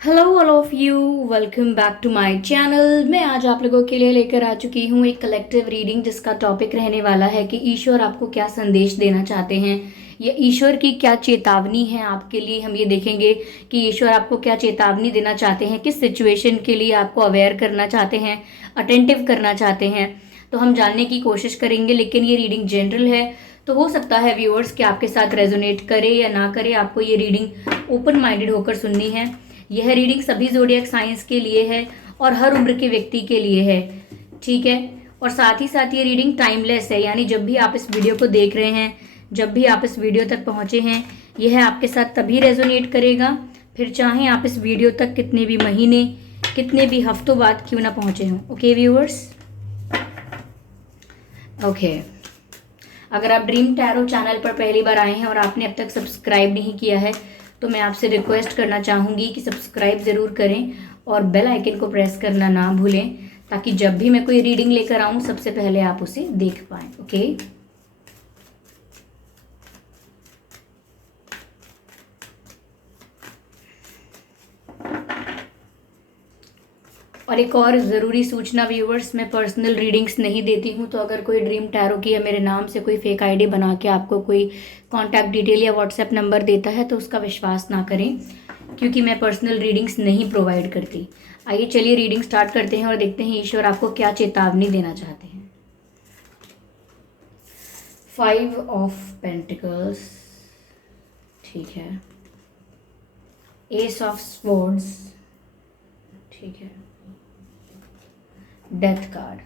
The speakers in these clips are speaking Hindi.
Hello all of you, welcome back to my channel. मैं आज आप लोगों के लिए लेकर आ चुकी हूँ एक कलेक्टिव रीडिंग जिसका टॉपिक रहने वाला है कि ईश्वर आपको क्या संदेश देना चाहते हैं या ईश्वर की क्या चेतावनी है आपके लिए। हम ये देखेंगे कि ईश्वर आपको क्या चेतावनी देना चाहते हैं, किस सिचुएशन के लिए आपको अवेयर करना चाहते हैं, अटेंटिव करना चाहते हैं। तो हम जानने की कोशिश करेंगे, लेकिन ये रीडिंग जनरल है तो हो सकता है व्यूअर्स कि आपके साथ रेजोनेट करे या ना करे। आपको ये रीडिंग ओपन माइंडेड होकर सुननी है। यह रीडिंग सभी ज़ोडिएक साइंस के लिए है और हर उम्र के व्यक्ति के लिए है, ठीक है। और साथ ही साथ ये रीडिंग टाइमलेस है, यानी जब भी आप इस वीडियो को देख रहे हैं, जब भी आप इस वीडियो तक पहुंचे हैं, यह आपके साथ तभी रेजोनेट करेगा, फिर चाहे आप इस वीडियो तक कितने भी महीने, कितने भी हफ्तों बाद क्यों ना पहुंचे हों। Okay viewers, okay. अगर आप ड्रीम टैरो चैनल पर पहली बार आए हैं और आपने अब तक सब्सक्राइब नहीं किया है तो मैं आपसे रिक्वेस्ट करना चाहूँगी कि सब्सक्राइब ज़रूर करें और बेल आइकन को प्रेस करना ना भूलें, ताकि जब भी मैं कोई रीडिंग लेकर आऊँ सबसे पहले आप उसे देख पाएँ। ओके, और एक और ज़रूरी सूचना व्यूवर्स, मैं पर्सनल रीडिंग्स नहीं देती हूँ। तो अगर कोई ड्रीम टैरो की या मेरे नाम से कोई फेक आईडी बना के आपको कोई कॉन्टैक्ट डिटेल या व्हाट्सएप नंबर देता है तो उसका विश्वास ना करें, क्योंकि मैं पर्सनल रीडिंग्स नहीं प्रोवाइड करती। आइए चलिए रीडिंग स्टार्ट करते हैं और देखते हैं ईश्वर आपको क्या चेतावनी देना चाहते हैं। 5 ऑफ पेंटिकल्स, ठीक है। एस ऑफ स्वॉर्ड्स, ठीक है। Death card,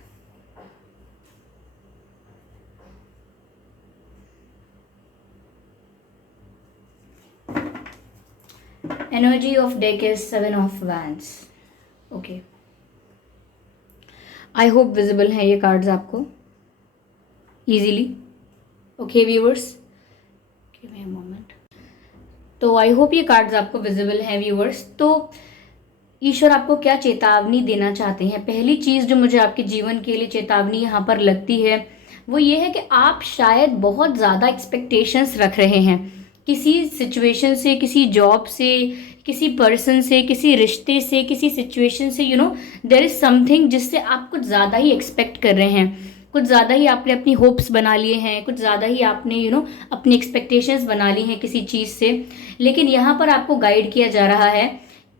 energy of deck is 7 of wands. Okay, I hope visible हैं ये कार्ड्स आपको easily. Okay viewers, give me a moment. तो आई होप ये कार्ड्स आपको विजिबल हैं व्यूअर्स। तो ईश्वर आपको क्या चेतावनी देना चाहते हैं? पहली चीज़ जो मुझे आपके जीवन के लिए चेतावनी यहाँ पर लगती है वो ये है कि आप शायद बहुत ज़्यादा एक्सपेक्टेशंस रख रहे हैं किसी सिचुएशन से, किसी जॉब से, किसी पर्सन से, किसी रिश्ते से, किसी सिचुएशन से। देयर इज़ समथिंग जिससे आप कुछ ज़्यादा ही एक्सपेक्ट कर रहे हैं, कुछ ज़्यादा ही आपने अपनी होप्स बना लिए हैं, कुछ ज़्यादा ही आपने अपनी एक्सपेक्टेशंस बना ली हैं किसी चीज़ से। लेकिन यहाँ पर आपको गाइड किया जा रहा है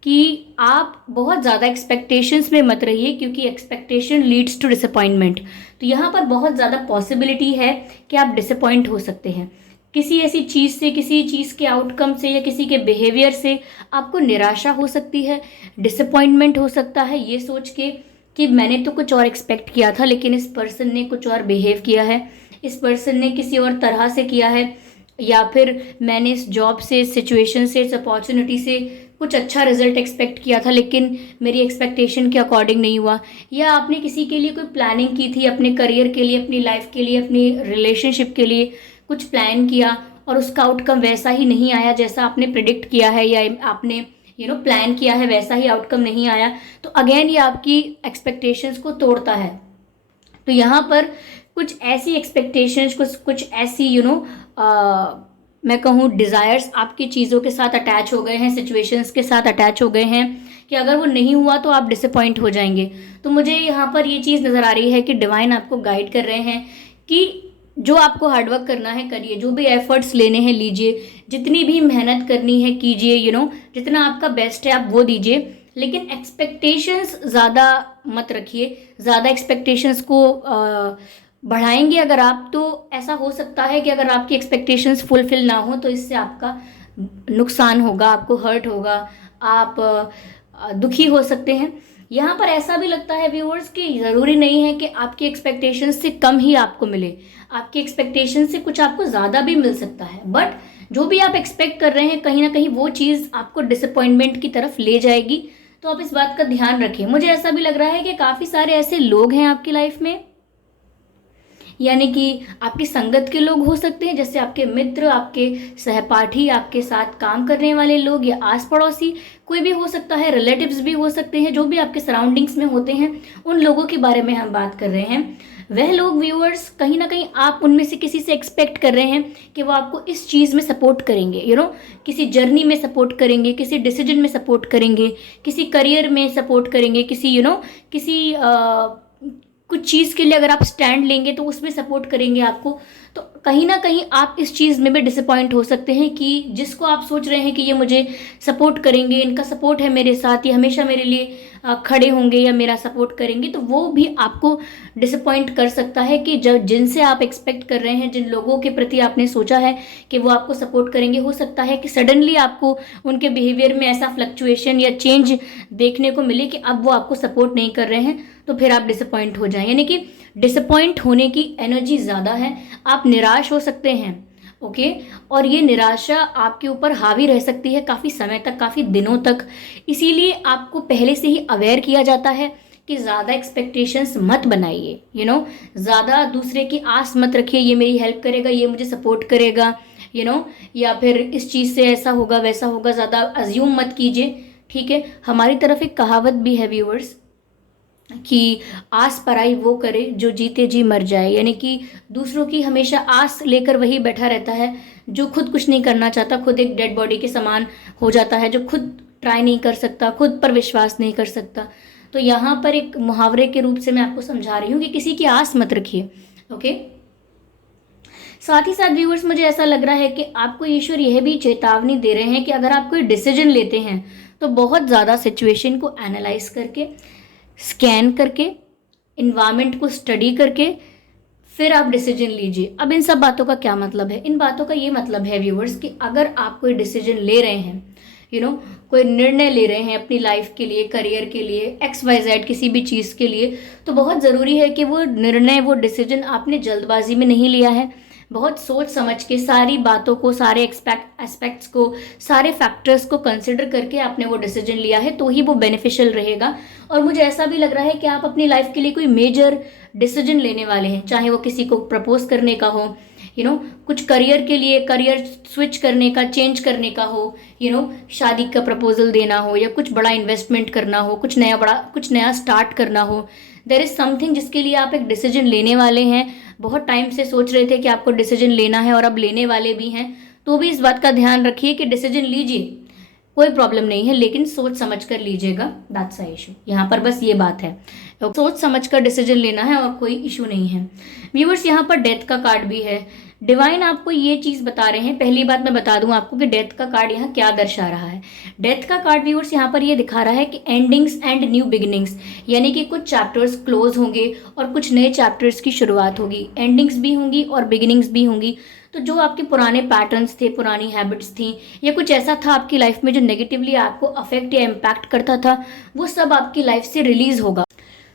कि आप बहुत ज़्यादा एक्सपेक्टेशंस में मत रहिए, क्योंकि एक्सपेक्टेशन लीड्स टू डिसअपॉइंटमेंट। तो यहाँ पर बहुत ज़्यादा पॉसिबिलिटी है कि आप डिसअपॉइंट हो सकते हैं किसी ऐसी चीज़ से, किसी चीज़ के आउटकम से या किसी के बिहेवियर से। आपको निराशा हो सकती है, डिसअपॉइंटमेंट हो सकता है ये सोच के कि मैंने तो कुछ और एक्सपेक्ट किया था लेकिन इस पर्सन ने कुछ और बिहेव किया है, इस पर्सन ने किसी और तरह से किया है, या फिर मैंने इस जॉब से, इस सिचुएशन से, इस अपॉर्चुनिटी से कुछ अच्छा रिजल्ट एक्सपेक्ट किया था लेकिन मेरी एक्सपेक्टेशन के अकॉर्डिंग नहीं हुआ। या आपने किसी के लिए कोई प्लानिंग की थी, अपने करियर के लिए, अपनी लाइफ के लिए, अपनी रिलेशनशिप के लिए कुछ प्लान किया और उसका आउटकम वैसा ही नहीं आया जैसा आपने प्रिडिक्ट किया है या आपने प्लान किया है, वैसा ही आउटकम नहीं आया। तो अगेन ये आपकी एक्सपेक्टेशंस को तोड़ता है। तो यहाँ पर कुछ ऐसी एक्सपेक्टेशंस, कुछ ऐसी मैं कहूँ डिज़ायर्स आपकी चीज़ों के साथ अटैच हो गए हैं, सिचुएशंस के साथ अटैच हो गए हैं कि अगर वो नहीं हुआ तो आप डिसअपॉइंट हो जाएंगे। तो मुझे यहाँ पर ये चीज़ नज़र आ रही है कि डिवाइन आपको गाइड कर रहे हैं कि जो आपको हार्डवर्क करना है करिए, जो भी एफर्ट्स लेने हैं लीजिए, जितनी भी मेहनत करनी है कीजिए, जितना आपका बेस्ट है आप वो दीजिए, लेकिन एक्सपेक्टेशंस ज़्यादा मत रखिए। ज़्यादा एक्सपेक्टेशंस को बढ़ाएंगे अगर आप, तो ऐसा हो सकता है कि अगर आपकी एक्सपेक्टेशंस फुलफिल ना हो तो इससे आपका नुकसान होगा, आपको हर्ट होगा, आप दुखी हो सकते हैं। यहाँ पर ऐसा भी लगता है व्यूअर्स कि ज़रूरी नहीं है कि आपकी एक्सपेक्टेशंस से कम ही आपको मिले, आपकी एक्सपेक्टेशन से कुछ आपको ज़्यादा भी मिल सकता है। बट जो भी आप एक्सपेक्ट कर रहे हैं कहीं ना कहीं वो चीज़ आपको डिसअपॉइंटमेंट की तरफ ले जाएगी। तो आप इस बात का ध्यान रखें। मुझे ऐसा भी लग रहा है कि काफ़ी सारे ऐसे लोग हैं आपकी लाइफ में यानी कि आपकी संगत के लोग हो सकते हैं, जैसे आपके मित्र, आपके सहपाठी, आपके साथ काम करने वाले लोग या आस पड़ोसी, कोई भी हो सकता है, रिलेटिव्स भी हो सकते हैं, जो भी आपके सराउंडिंग्स में होते हैं उन लोगों के बारे में हम बात कर रहे हैं। वह लोग व्यूअर्स, कहीं ना कहीं आप उनमें से किसी से एक्सपेक्ट कर रहे हैं कि वो आपको इस चीज़ में सपोर्ट करेंगे, किसी जर्नी में सपोर्ट करेंगे, किसी डिसीजन में सपोर्ट करेंगे, किसी करियर में सपोर्ट करेंगे, किसी किसी कुछ चीज़ के लिए अगर आप स्टैंड लेंगे तो उसमें सपोर्ट करेंगे आपको। तो कहीं ना कहीं आप इस चीज़ में भी डिसअपॉइंट हो सकते हैं कि जिसको आप सोच रहे हैं कि ये मुझे सपोर्ट करेंगे, इनका सपोर्ट है मेरे साथ, ये हमेशा मेरे लिए खड़े होंगे या मेरा सपोर्ट करेंगे, तो वो भी आपको डिसअपॉइंट कर सकता है कि जब जिनसे आप एक्सपेक्ट कर रहे हैं, जिन लोगों के प्रति आपने सोचा है कि वो आपको सपोर्ट करेंगे, हो सकता है कि सडनली आपको उनके बिहेवियर में ऐसा फ्लक्चुएशन या चेंज देखने को मिले कि अब वो आपको सपोर्ट नहीं कर रहे हैं, तो फिर आप डिसअपॉइंट हो जाएं। यानी कि डिसअपॉइंट होने की एनर्जी ज़्यादा है, आप निराश हो सकते हैं। ओके, और ये निराशा आपके ऊपर हावी रह सकती है काफ़ी समय तक, काफ़ी दिनों तक। इसीलिए आपको पहले से ही अवेयर किया जाता है कि ज़्यादा एक्सपेक्टेशंस मत बनाइए, ज़्यादा दूसरे की आस मत रखिए, ये मेरी हेल्प करेगा, ये मुझे सपोर्ट करेगा, या फिर इस चीज़ से ऐसा होगा वैसा होगा, ज़्यादा अज्यूम मत कीजिए। ठीक है, हमारी तरफ एक कहावत भी है व्यूअर्स कि आस पराई वो करे जो जीते जी मर जाए, यानी कि दूसरों की हमेशा आस लेकर वही बैठा रहता है जो खुद कुछ नहीं करना चाहता, खुद एक डेड बॉडी के समान हो जाता है, जो खुद ट्राई नहीं कर सकता, खुद पर विश्वास नहीं कर सकता। तो यहाँ पर एक मुहावरे के रूप से मैं आपको समझा रही हूँ कि किसी की आस मत रखिए। ओके, साथ ही साथ व्यूअर्स, मुझे ऐसा लग रहा है कि आपको ईश्वर यह भी चेतावनी दे रहे हैं कि अगर आप कोई डिसीजन लेते हैं तो बहुत ज़्यादा सिचुएशन को एनालाइज करके, स्कैन करके, इन्वायरमेंट को स्टडी करके फिर आप डिसीजन लीजिए। अब इन सब बातों का क्या मतलब है? इन बातों का ये मतलब है व्यूअर्स कि अगर आप कोई डिसीजन ले रहे हैं, कोई निर्णय ले रहे हैं अपनी लाइफ के लिए, करियर के लिए, XYZ किसी भी चीज़ के लिए, तो बहुत ज़रूरी है कि वो निर्णय, वो डिसीजन आपने जल्दबाजी में नहीं लिया है। बहुत सोच समझ के सारी बातों को, सारे एस्पेक्ट्स को, सारे फैक्टर्स को कंसिडर करके आपने वो डिसीजन लिया है, तो ही वो बेनिफिशियल रहेगा। और मुझे ऐसा भी लग रहा है कि आप अपनी लाइफ के लिए कोई मेजर डिसीजन लेने वाले हैं, चाहे वो किसी को प्रपोज करने का हो, कुछ करियर के लिए, करियर स्विच करने का, चेंज करने का हो, शादी का प्रपोजल देना हो, या कुछ बड़ा इन्वेस्टमेंट करना हो, कुछ नया स्टार्ट करना हो। देयर इज समथिंग जिसके लिए आप एक डिसीजन लेने वाले हैं, बहुत टाइम से सोच रहे थे कि आपको डिसीजन लेना है और अब लेने वाले भी हैं। तो भी इस बात का ध्यान रखिए कि डिसीजन लीजिए, कोई प्रॉब्लम नहीं है, लेकिन सोच समझ कर लीजिएगा। That's a issue. यहाँ पर बस ये बात है, सोच समझ कर डिसीजन लेना है और कोई इशू नहीं है। व्यूअर्स, यहाँ पर डेथ का कार्ड भी है। डिवाइन आपको ये चीज़ बता रहे हैं। पहली बात मैं बता दूं आपको कि डेथ का कार्ड यहाँ क्या दर्शा रहा है। डेथ का कार्ड व्यूअर्स यहाँ पर ये दिखा रहा है कि एंडिंग्स एंड न्यू बिगिनिंग्स, यानी कि कुछ चैप्टर्स क्लोज होंगे और कुछ नए चैप्टर्स की शुरुआत होगी। एंडिंग्स भी होंगी और बिगिनिंग्स भी होंगी। तो जो आपके पुराने पैटर्न्स थे, पुरानी हैबिट्स थी, या कुछ ऐसा था आपकी लाइफ में जो नेगेटिवली आपको अफेक्ट या इम्पैक्ट करता था, वो सब आपकी लाइफ से रिलीज होगा।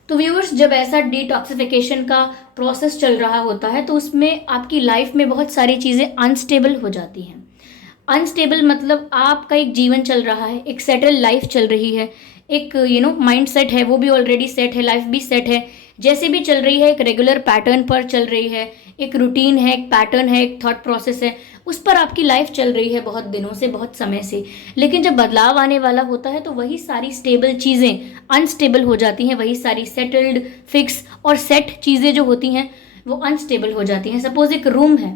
तो व्यूअर्स, जब ऐसा डिटॉक्सिफिकेशन का प्रोसेस चल रहा होता है तो उसमें आपकी लाइफ में बहुत सारी चीज़ें अनस्टेबल हो जाती हैं। अनस्टेबल मतलब आपका एक जीवन चल रहा है, एक सेटल लाइफ चल रही है, एक माइंड सेट है, वो भी ऑलरेडी सेट है, लाइफ भी सेट है, जैसे भी चल रही है, एक रेगुलर पैटर्न पर चल रही है, एक रूटीन है, एक पैटर्न है, एक थॉट प्रोसेस है, उस पर आपकी लाइफ चल रही है बहुत दिनों से, बहुत समय से। लेकिन जब बदलाव आने वाला होता है तो वही सारी स्टेबल चीज़ें अनस्टेबल हो जाती हैं, वही सारी सेटल्ड, फिक्स और सेट चीज़ें जो होती हैं वो अनस्टेबल हो जाती हैं। सपोज एक रूम है,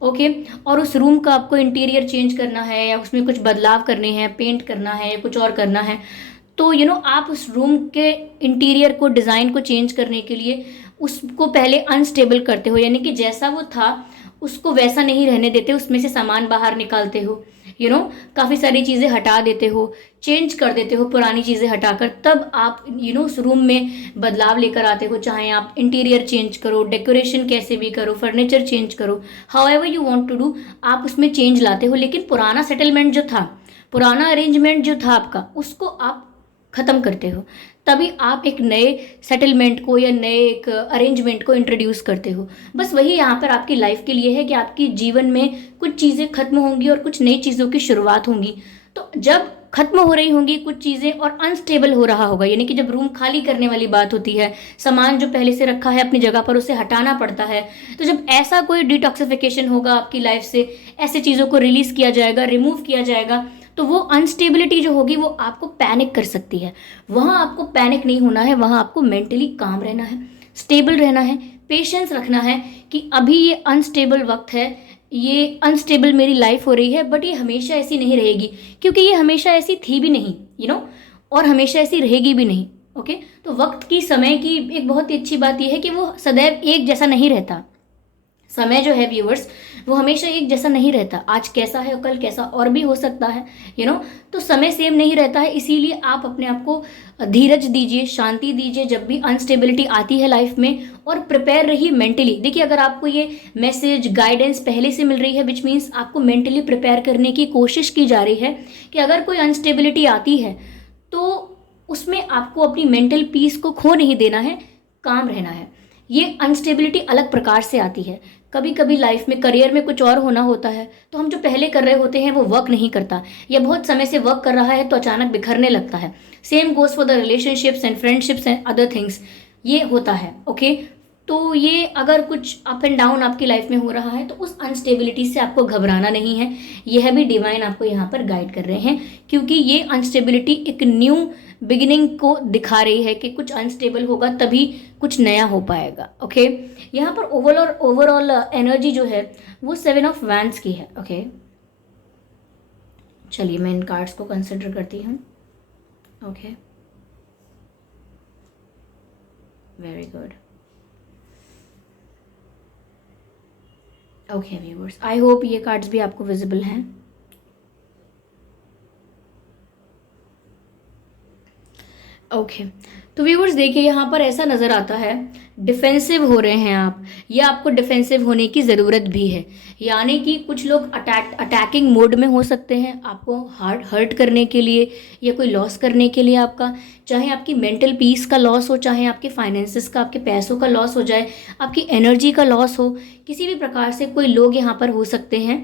ओके, और उस रूम का आपको इंटीरियर चेंज करना है या उसमें कुछ बदलाव करने हैं, पेंट करना है या कुछ और करना है, तो आप उस रूम के इंटीरियर को, डिज़ाइन को चेंज करने के लिए उसको पहले अनस्टेबल करते हो, यानी कि जैसा वो था उसको वैसा नहीं रहने देते, उसमें से सामान बाहर निकालते हो, काफ़ी सारी चीज़ें हटा देते हो, चेंज कर देते हो पुरानी चीज़ें हटाकर, तब आप उस रूम में बदलाव लेकर आते हो। चाहे आप इंटीरियर चेंज करो, डेकोरेशन कैसे भी करो, फर्नीचर चेंज करो, however you want to do, आप उसमें चेंज लाते हो। लेकिन पुराना सेटलमेंट जो था, पुराना अरेंजमेंट जो था आपका, उसको आप ख़त्म करते हो, तभी आप एक नए सेटलमेंट को या नए एक अरेंजमेंट को इंट्रोड्यूस करते हो। बस वही यहाँ पर आपकी लाइफ के लिए है कि आपकी जीवन में कुछ चीज़ें खत्म होंगी और कुछ नई चीज़ों की शुरुआत होंगी। तो जब खत्म हो रही होंगी कुछ चीज़ें और अनस्टेबल हो रहा होगा, यानी कि जब रूम खाली करने वाली बात होती है, सामान जो पहले से रखा है अपनी जगह पर उसे हटाना पड़ता है, तो जब ऐसा कोई डिटॉक्सिफिकेशन होगा आपकी लाइफ से, ऐसे चीज़ों को रिलीज़ किया जाएगा, रिमूव किया जाएगा, तो वो अनस्टेबिलिटी जो होगी वो आपको पैनिक कर सकती है। वहाँ आपको पैनिक नहीं होना है, वहाँ आपको मेंटली काम रहना है, स्टेबल रहना है, पेशेंस रखना है कि अभी ये अनस्टेबल वक्त है, ये अनस्टेबल मेरी लाइफ हो रही है, बट ये हमेशा ऐसी नहीं रहेगी, क्योंकि ये हमेशा ऐसी थी भी नहीं, और हमेशा ऐसी रहेगी भी नहीं। ओके, तो वक्त की, समय की एक बहुत ही अच्छी बात यह है कि वो सदैव एक जैसा नहीं रहता। समय जो है व्यूअर्स, वो हमेशा एक जैसा नहीं रहता। आज कैसा है कल कैसा और भी हो सकता है, तो समय सेम नहीं रहता है। इसीलिए आप अपने आप को धीरज दीजिए, शांति दीजिए जब भी अनस्टेबिलिटी आती है लाइफ में, और प्रिपेयर रहिए मेंटली। देखिए, अगर आपको ये मैसेज, गाइडेंस पहले से मिल रही है, विच मीन्स आपको मेंटली प्रिपेयर करने की कोशिश की जा रही है कि अगर कोई अनस्टेबिलिटी आती है तो उसमें आपको अपनी मेंटल पीस को खो नहीं देना है, काम रहना है। ये अनस्टेबिलिटी अलग प्रकार से आती है। कभी कभी लाइफ में, करियर में कुछ और होना होता है, तो हम जो पहले कर रहे होते हैं वो वर्क नहीं करता, या बहुत समय से वर्क कर रहा है तो अचानक बिखरने लगता है। Same goes for the relationships and friendships and other things, ये होता है। ओके, तो ये अगर कुछ अप एंड डाउन आपकी लाइफ में हो रहा है तो उस अनस्टेबिलिटी से आपको घबराना नहीं है। यह भी डिवाइन आपको यहाँ पर गाइड कर रहे हैं, क्योंकि ये अनस्टेबिलिटी एक न्यू बिगिनिंग को दिखा रही है कि कुछ अनस्टेबल होगा तभी कुछ नया हो पाएगा। ओके, यहाँ पर ओवरऑल एनर्जी जो है वो 7 ऑफ वैंड्स की है। ओके, चलिए मैं इन कार्ड्स को कंसिडर करती हूँ। Okay, very good. Okay viewers, I hope ये कार्ड्स भी आपको विजिबल हैं। ओके, तो व्यूअर्स देखिए, यहाँ पर ऐसा नज़र आता है डिफेंसिव हो रहे हैं आप, या आपको डिफेंसिव होने की ज़रूरत भी है। यानी कि कुछ लोग अटैकिंग मोड में हो सकते हैं, आपको हर्ट करने के लिए या कोई लॉस करने के लिए आपका, चाहे आपकी मेंटल पीस का लॉस हो, चाहे आपके फाइनेंसेस का, आपके पैसों का लॉस हो जाए, आपकी एनर्जी का लॉस हो, किसी भी प्रकार से कोई लोग यहाँ पर हो सकते हैं,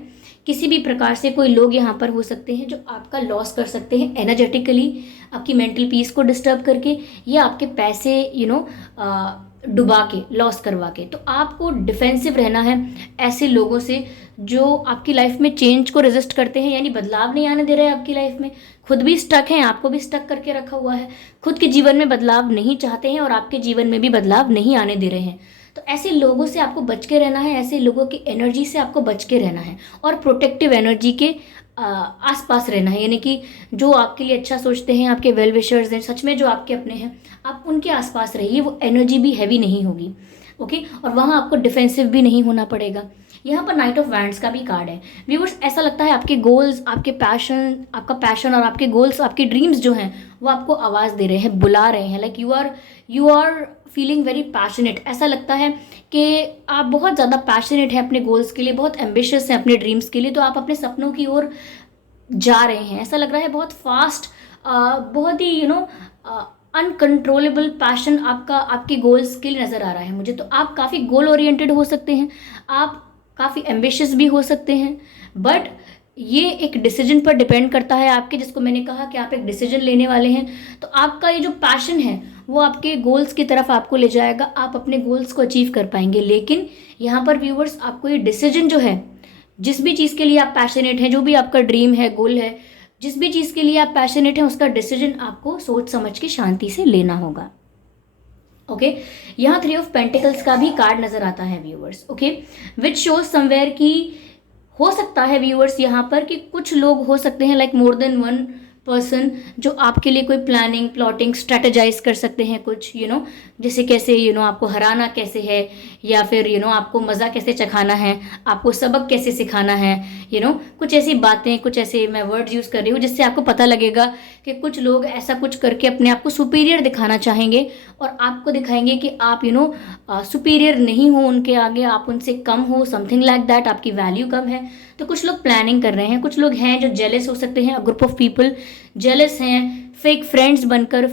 किसी भी प्रकार से कोई लोग यहाँ पर हो सकते हैं जो आपका लॉस कर सकते हैं एनर्जेटिकली, आपकी मेंटल पीस को डिस्टर्ब करके, या आपके पैसे डुबा के, लॉस करवा के। तो आपको डिफेंसिव रहना है ऐसे लोगों से जो आपकी लाइफ में चेंज को रेजिस्ट करते हैं, यानी बदलाव नहीं आने दे रहे हैं आपकी लाइफ में, खुद भी स्टक हैं, आपको भी स्टक करके रखा हुआ है, खुद के जीवन में बदलाव नहीं चाहते हैं और आपके जीवन में भी बदलाव नहीं आने दे रहे हैं। तो ऐसे लोगों से आपको बच के रहना है, ऐसे लोगों की एनर्जी से आपको बच के रहना है, और प्रोटेक्टिव एनर्जी के आसपास रहना है। यानी कि जो आपके लिए अच्छा सोचते हैं, आपके वेल विशर्स हैं, सच में जो आपके अपने हैं, आप उनके आसपास रहिए, वो एनर्जी भी हैवी नहीं होगी। ओके, और वहाँ आपको डिफेंसिव भी नहीं होना पड़ेगा। यहाँ पर नाइट ऑफ वैंड्स का भी कार्ड है व्यूअर्स। ऐसा लगता है आपके गोल्स, आपके पैशन, आपका पैशन और आपके गोल्स, आपके ड्रीम्स जो हैं वो आपको आवाज़ दे रहे हैं, बुला रहे हैं। Like you are feeling very passionate. ऐसा लगता है कि आप बहुत ज़्यादा पैशनेट हैं अपने गोल्स के लिए, बहुत एम्बिशियस हैं अपने ड्रीम्स के लिए, तो आप अपने सपनों की ओर जा रहे हैं। ऐसा लग रहा है बहुत फास्ट, बहुत ही अनकंट्रोलेबल पैशन आपका आपके गोल्स के लिए नज़र आ रहा है मुझे। तो आप काफ़ी गोल ओरिएंटेड हो सकते हैं, आप काफ़ी एम्बिशियस भी हो सकते हैं, बट ये एक डिसीजन पर डिपेंड करता है आपके, जिसको मैंने कहा कि आप एक डिसीजन लेने वाले हैं। तो आपका ये जो पैशन है वो आपके गोल्स की तरफ आपको ले जाएगा, आप अपने गोल्स को अचीव कर पाएंगे। लेकिन यहाँ पर व्यूअर्स, आपको ये डिसीजन जो है, जिस भी चीज़ के लिए आप पैशनेट हैं, जो भी आपका ड्रीम है, गोल है, जिस भी चीज़ के लिए आप पैशनेट हैं, उसका डिसीजन आपको सोच समझ के शांति से लेना होगा। ओके, यहाँ 3 ऑफ पेंटिकल्स का भी कार्ड नजर आता है viewers. Okay, which shows somewhere की हो सकता है व्यूअर्स यहाँ पर कि कुछ लोग हो सकते हैं, like more than one person, जो आपके लिए कोई प्लानिंग, प्लॉटिंग, स्ट्रेटेजाइज कर सकते हैं कुछ, जैसे कैसे आपको हराना कैसे है, या फिर आपको मज़ा कैसे चखाना है, आपको सबक कैसे सिखाना है, कुछ ऐसी बातें, कुछ ऐसे मैं वर्ड्स यूज़ कर रही हूँ जिससे आपको पता लगेगा कि कुछ लोग ऐसा कुछ करके अपने आप को सुपीरियर दिखाना चाहेंगे, और आपको दिखाएंगे कि आप सुपीरियर नहीं हो उनके आगे, आप उनसे कम हो, समथिंग लाइक दैट, आपकी वैल्यू कम है। तो कुछ लोग प्लानिंग कर रहे हैं, कुछ लोग हैं जो जेलस हो सकते हैं, ग्रुप ऑफ पीपल जेलस हैं, फेक फ्रेंड्स बनकर,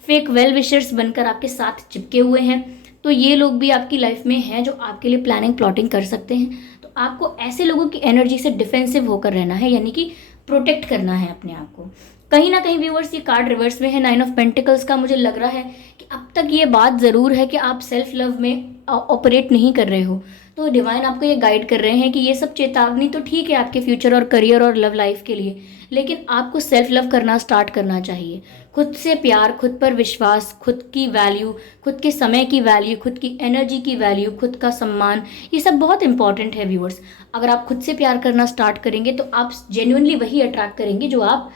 फेक वेल विशर्स बनकर आपके साथ चिपके हुए हैं। तो ये लोग भी आपकी लाइफ में हैं जो आपके लिए प्लानिंग, प्लॉटिंग कर सकते हैं। तो आपको ऐसे लोगों की एनर्जी से डिफेंसिव होकर रहना है, यानी कि प्रोटेक्ट करना है अपने आप को। कहीं ना कहीं व्यूअर्स ये कार्ड रिवर्स में है 9 ऑफ पेंटिकल्स का। मुझे लग रहा है कि अब तक ये बात ज़रूर है कि आप सेल्फ लव में ऑपरेट नहीं कर रहे हो। तो डिवाइन आपको ये गाइड कर रहे हैं कि ये सब चेतावनी तो ठीक है आपके फ्यूचर और करियर और लव लाइफ के लिए, लेकिन आपको सेल्फ लव करना स्टार्ट करना चाहिए। खुद से प्यार, खुद पर विश्वास, खुद की वैल्यू, खुद के समय की वैल्यू, खुद की एनर्जी की वैल्यू, खुद का सम्मान, ये सब बहुत इंपॉर्टेंट है व्यूअर्स। अगर आप खुद से प्यार करना स्टार्ट करेंगे तो आप जेन्युइनली वही अट्रैक्ट करेंगे जो आप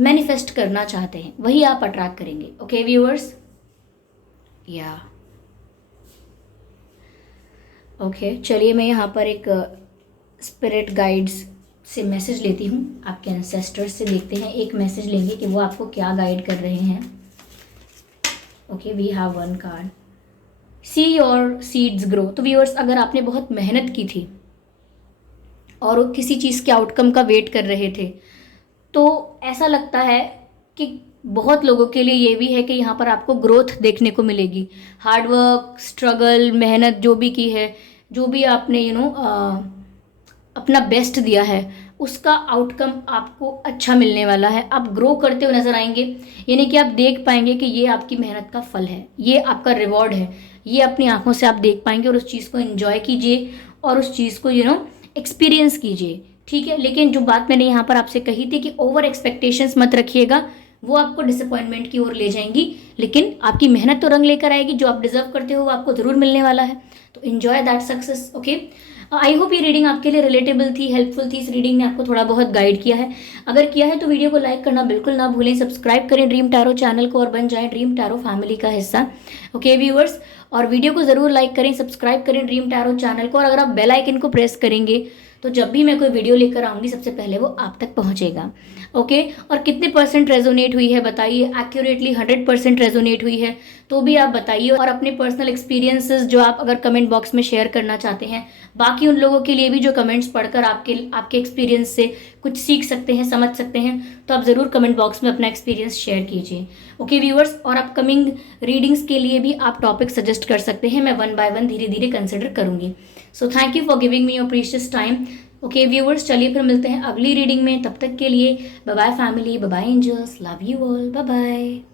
मैनिफेस्ट करना चाहते हैं, वही आप अट्रैक्ट करेंगे। ओके व्यूअर्स, या ओके, चलिए मैं यहाँ पर एक स्पिरिट गाइड्स से मैसेज लेती हूँ, आपके एंसेस्टर्स से देखते हैं, एक मैसेज लेंगे कि वो आपको क्या गाइड कर रहे हैं। Okay, we have one card, see your seeds grow. तो व्यूअर्स, अगर आपने बहुत मेहनत की थी और किसी चीज़ के आउटकम का वेट कर रहे थे, तो ऐसा लगता है कि बहुत लोगों के लिए ये भी है कि यहाँ पर आपको ग्रोथ देखने को मिलेगी। हार्डवर्क, स्ट्रगल, मेहनत जो भी की है, जो भी आपने अपना बेस्ट दिया है, उसका आउटकम आपको अच्छा मिलने वाला है। आप ग्रो करते हुए नजर आएंगे, यानी कि आप देख पाएंगे कि ये आपकी मेहनत का फल है, ये आपका रिवॉर्ड है, ये अपनी आंखों से आप देख पाएंगे और उस चीज़ को एंजॉय कीजिए और उस चीज़ को एक्सपीरियंस कीजिए। ठीक है, लेकिन जो बात मैंने यहाँ पर आपसे कही थी कि ओवर एक्सपेक्टेशंस मत रखिएगा, वो आपको डिसअपॉइंटमेंट की ओर ले जाएंगी। लेकिन आपकी मेहनत तो रंग लेकर आएगी, जो आप डिजर्व करते हो वो आपको ज़रूर मिलने वाला है। तो enjoy that success. Okay, I hope ये रीडिंग आपके लिए रिलेटेबल थी, हेल्पफुल थी। इस रीडिंग ने आपको थोड़ा बहुत गाइड किया है। अगर किया है तो वीडियो को लाइक करना बिल्कुल ना भूलें, सब्सक्राइब करें ड्रीम टैरो चैनल को और बन जाएं ड्रीम टैरो फैमिली का हिस्सा। ओके व्यूअर्स, और वीडियो को ज़रूर लाइक करें, सब्सक्राइब करें ड्रीम टैरो चैनल को, और अगर आप बेल आइकन को प्रेस करेंगे तो जब भी मैं कोई वीडियो लेकर आऊँगी सबसे पहले वो आप तक पहुँचेगा। ओके, और कितने % रेजोनेट हुई है बताइए, एक्यूरेटली 100% रेजोनेट हुई है तो भी आप बताइए। और अपने पर्सनल एक्सपीरियंसेस जो आप अगर कमेंट बॉक्स में शेयर करना चाहते हैं, बाकी उन लोगों के लिए भी जो कमेंट्स पढ़कर आपके एक्सपीरियंस से कुछ सीख सकते हैं, समझ सकते हैं, तो आप ज़रूर कमेंट बॉक्स में अपना एक्सपीरियंस शेयर कीजिए। ओके व्यूअर्स, और अपकमिंग रीडिंग्स के लिए भी आप टॉपिक सजेस्ट कर सकते हैं, मैं 1 बाय 1 धीरे धीरे कंसिडर करूँगी। So thank you for giving me your precious time. Okay viewers, चलिए फिर मिलते हैं अगली रीडिंग में। तब तक के लिए bye bye family, bye bye angels, love you all, bye bye.